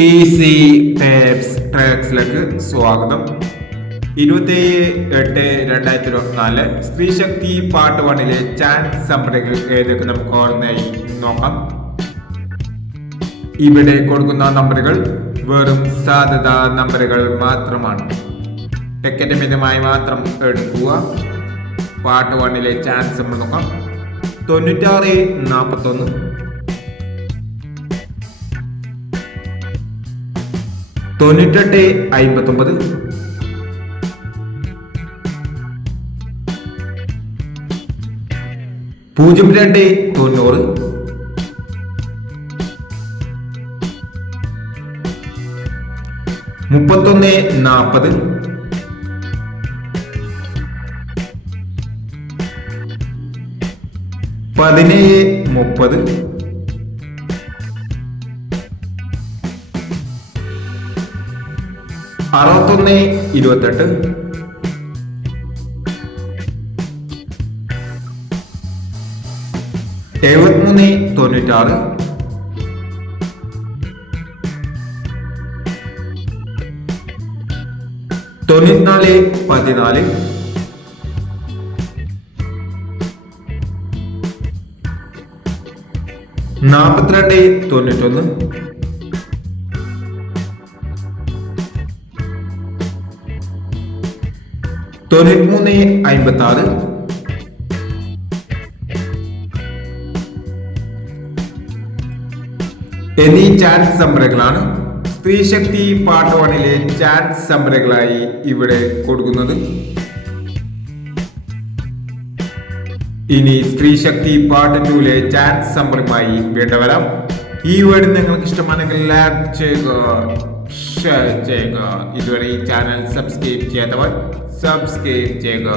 Easy tapes ട്രാക്സിലേക്ക് സ്വാഗതം. ഇരുപത്തിയേഴ് എട്ട് രണ്ടായിരത്തി ഇരുപത്തിനാല് സ്ത്രീശക്തി പാർട്ട് വണ്ണിലെ ചാൻസ് സമ്മറികൾ ഏതൊക്കെ നമുക്ക് ഓർമ്മയായി നോക്കാം. ഇവിടെ കൊടുക്കുന്ന നമ്പറുകൾ വെറും സാധ്യത നമ്പറുകൾ മാത്രമാണ്. ടിക്കറ്റ് മിതമായി മാത്രം എടുക്കുക. പാർട്ട് വണ്ണിലെ ചാൻസ് നമ്മൾ നോക്കാം. തൊണ്ണൂറ്റാറ് നാൽപ്പത്തൊന്ന് തൊണ്ണൂറ്റെട്ട് അമ്പത്തൊമ്പത് പൂജ്യം രണ്ട് തൊണ്ണൂറ്. മുപ്പത്തൊന്ന് നാൽപ്പത് പതിനേഴ് മുപ്പത്. അറുപത്തൊന്ന് ഇരുപത്തെട്ട്. എഴുപത്തിമൂന്ന് തൊണ്ണൂറ്റാറ്. തൊണ്ണൂറ്റിനാല് പതിനാല്. നാൽപ്പത്തിരണ്ട് തൊണ്ണൂറ്റൊന്ന്. തൊണ്ണൂറ്റിമൂന്ന് അമ്പത്തി ആറ് എന്നീ ചാൻസ് സംരംഭങ്ങളാണ് സ്ത്രീശക്തി പാർട്ട് വണ്ണിലെ ചാറ്റ് സംരംഭങ്ങളായി ഇവിടെ കൊടുക്കുന്നത്. ഇനി സ്ത്രീശക്തി പാർട്ട് ടൂലെ ചാറ്റ് സംരംഭമായി വേണ്ടവരാം ഈ വീഡിയോ നിങ്ങൾക്ക് ഇഷ്ടമാണെങ്കിൽ ലൈക്ക് ചെയ്യുക. ഷെയർ ചെയ്യുക. ഇതുവരെ ഈ ചാനൽ സബ്സ്ക്രൈബ് ചെയ്യാത്തവർ സബ്സ്ക്രൈബ് ചെയ്യുക.